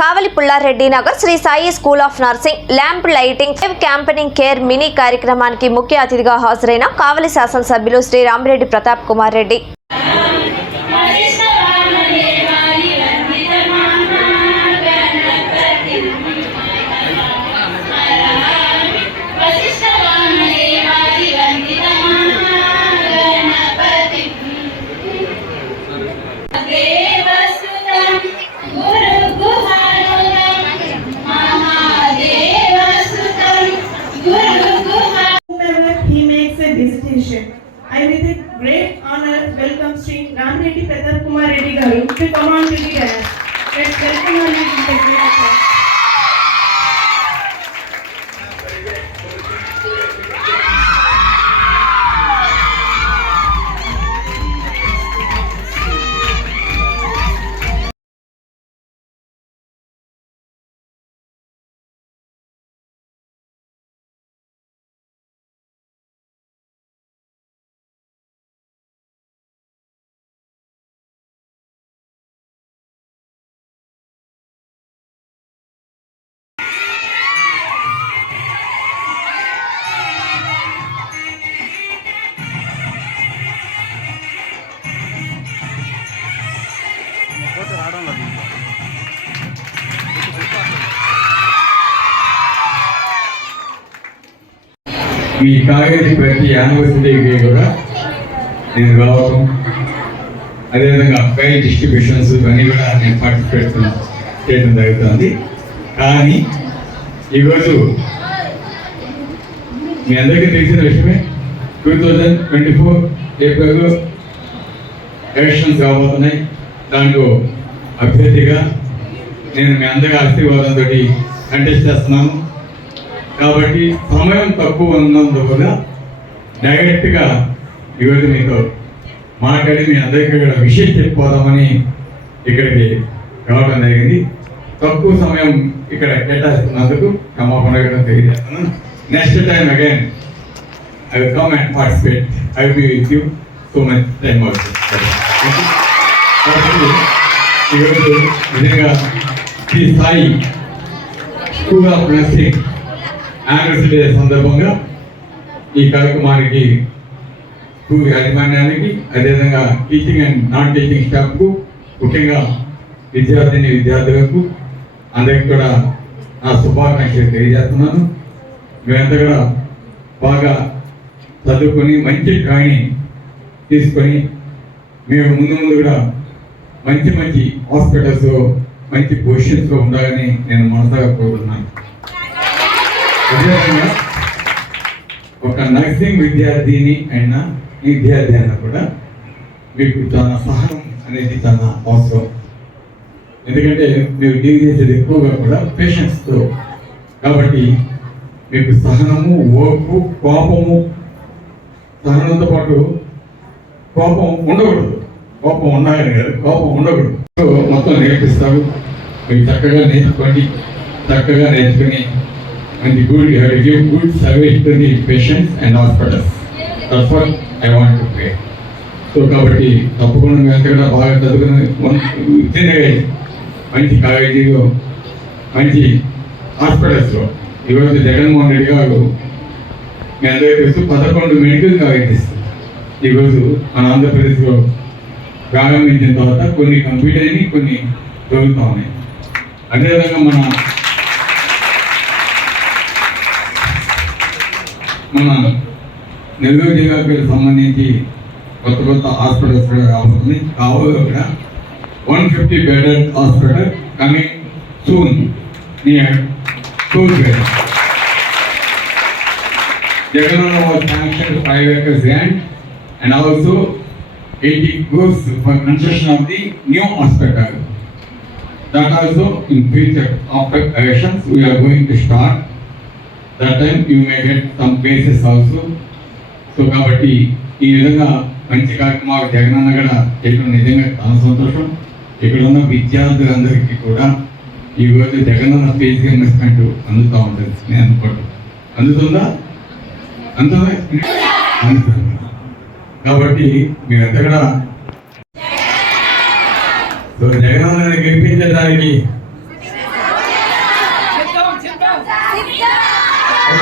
Kavali Pullareddy Nagar Shri Sai school of nursing lamp lighting campaigning care mini కార్యక్రమానికి ముఖ్య అతిథిగా హాజరైన కావలి శాసనసభ్యులు Shri Ramireddy Pratap Kumar Reddy. I with a great honor welcome Sri Ramreddy Pratap Kumar Reddy Garu to come on to the dais. Let's welcome our with a మీ కాగేజీ ప్రతి యానివర్సరీకి కూడా నేను రావటం అదేవిధంగా ఫైల్ డిస్ట్రిబ్యూషన్స్ ఇవన్నీ కూడా నేను పార్టిసిపేట్ చేయడం జరుగుతుంది. కానీ ఈరోజు మీ అందరికీ తెలిసిన విషయమే టూ థౌజండ్ ట్వంటీ ఫోర్ ఏప్రిల్లో ఎలక్షన్స్ రాబోతున్నాయి. దాంట్లో అభ్యర్థిగా నేను మీ అందరి ఆశీర్వాదంతో కంటెస్ట్ చేస్తున్నాను. కాబట్టి సమయం తక్కువ ఉన్నందువల్ల డైరెక్ట్గా ఈరోజు మీతో మాట్లాడి మీ అందరికీ ఇక్కడ విషయం చెప్పుకోదామని ఇక్కడికి రావడం జరిగింది. తక్కువ సమయం ఇక్కడ కేటాయిస్తున్నందుకు క్షమాపణ కూడా తెలియజేస్తున్నాను next time again I will come and participate I will be with you so much time అవుతుంది ఈరోజు నిజంగా ఈ స్థాయి school of nursing anniversary day సందర్భంగా ఈ కార్యక్రమానికి స్కూల్ యాజమాన్యానికి అదేవిధంగా టీచింగ్ అండ్ నాన్ టీచింగ్ స్టాఫ్కు ముఖ్యంగా విద్యార్థిని విద్యార్థులకు అందరికీ కూడా నా శుభాకాంక్షలు తెలియజేస్తున్నాను. మేమంతా కూడా బాగా చదువుకొని మంచి ట్రైనింగ్ తీసుకొని మేము ముందు ముందు కూడా మంచి మంచి హాస్పిటల్స్లో మంచి పొజిషన్స్లో ఉండాలని నేను మనసాగా కోరుతున్నాను. అదేవిధంగా ఒక నర్సింగ్ విద్యార్థిని అయినా విద్యార్థి అయినా కూడా మీకు తన సహనం అనేది తన అవసరం. ఎందుకంటే మీరు డీల్ చేసేది ఎక్కువగా కూడా పేషెంట్స్తో కాబట్టి మీకు సహనము ఓర్పు కోపము సహనంతో పాటు కోపం ఉండకూడదు. కోపం ఉండాలని కాదు కోపం ఉండకూడదు. మొత్తం నేర్పిస్తారు మీరు చక్కగా నేర్చుకోండి. చక్కగా నేర్చుకుని and the good, you have to give good service to the patients and hospitals. That's what I want to pray. So కాబట్టి తప్పకుండా మేము అంతా బాగా చదువుకుని తినగా మంచి కాలేజీలో మంచి హాస్పిటల్స్లో ఈరోజు జగన్మోహన్ రెడ్డి గారు మీ అందరికీ తెలుసు పదకొండు మెడికల్ కాలేజెస్ ఈరోజు మన ఆంధ్రప్రదేశ్లో ప్రారంభించిన తర్వాత కొన్ని కంప్లీట్ అయినాయి కొన్ని జరుగుతూ ఉన్నాయి అదేవిధంగా మన మన నెల్లూరు జిల్లాకి సంబంధించి కొత్త కొత్త హాస్పిటల్స్ కూడా రాబోతుంది కావాలి కూడా one fifty bedded hospital coming soon near Turpeta Jagan was sanctioned five acres land and also 80 crores for construction of the new hospital. That also in future after elections we are going to start. that time you may get some places also so కాబట్టి ఈ విధంగా మంచి కార్యక్రమాలు జగనన్న కూడా చేయడం నిజంగా చాలా సంతోషం. ఇక్కడ ఉన్న విద్యార్థులందరికీ కూడా ఈ రోజు జగనన్న స్పేస్ ఇన్వెస్ట్మెంట్ అందుతూ ఉంటుంది. నేను అనుకోవడం అందుతుందా? అందుతుందా? కాబట్టి మీరంతా కూడా